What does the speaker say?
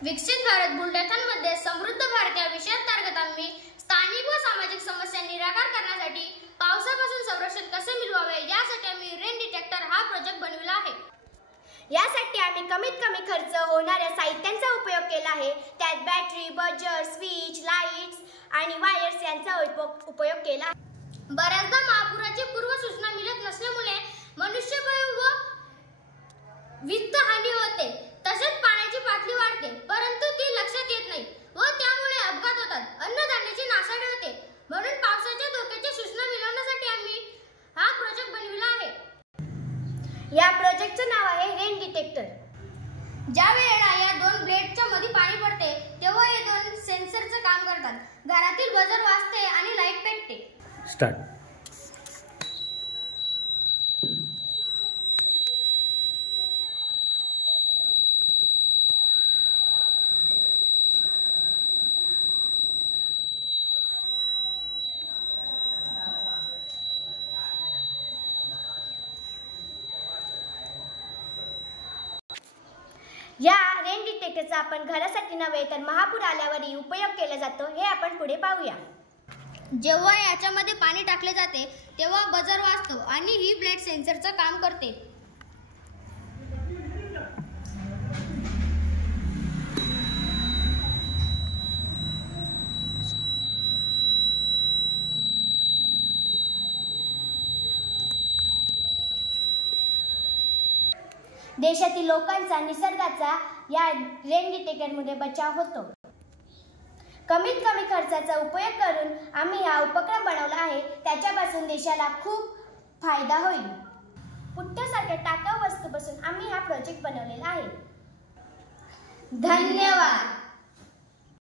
विकसित भारत बुलढाणामध्ये समृद्ध भारत या विषयाअंतर्गत आम्ही स्थानिक व सामाजिक समस्या निराकरण करण्यासाठी पावसापासून संरक्षण कसे मिळवावे यासाठी आम्ही रेन डिटेक्टर हा प्रोजेक्ट बनविला आहे। यासाठी आम्ही कमीत कमी खर्च होणाऱ्या साहित्यांचा उपयोग केला आहे। त्यात बॅटरी, बजर, स्विच, लाईट्स आणि वायर्स यांचा उपयोग केला आहे। बऱ्याचदा महापुराची पूर्वसूचना मिळत नसल्यामुळे मनुष्यबळ व वित्त हानी होते, तसेच पाण्याची पातळी वाढते, परंतु ती लक्षात येत नाही व त्यामुळे अपघात होतात, अन्नधान्याची नासाडी होते। म्हणून पावसाच्या धोक्याची सूचना मिळवण्यासाठी आम्ही हा प्रोजेक्ट बनविला आहे। या प्रोजेक्टचे नाव आहे रेन डिटेक्टर। ज्या वेळेला या दोन ब्लेडच्या मध्ये पाणी पडते तेव्हा हे दोन सेन्सरचे काम करतात। घरातील बजर वाजते आणि लाईट पेटते। स्टार्ट। या रेन डिटेक्टरचा आपण घरासाठी नव्हे तर महापूर आल्यावरही उपयोग केला जातो, हे आपण पुढे पाहूया। जेव्हा याच्यामध्ये पाणी टाकले जाते तेव्हा बजर वाजतो आणि ही ब्लेड सेन्सरचं काम करते। देशातील लोकांचा निसर्गाचा या रेन डिटेक्टरमुळे बचाव होतो। कमीत कमी खर्चाचा उपयोग करून आम्ही हा उपक्रम बनवला आहे, त्याच्यापासून देशाला खूप फायदा होईल। पुट्ट्यासारख्या टाकाऊ वस्तूपासून आम्ही हा प्रोजेक्ट बनवलेला आहे। धन्यवाद।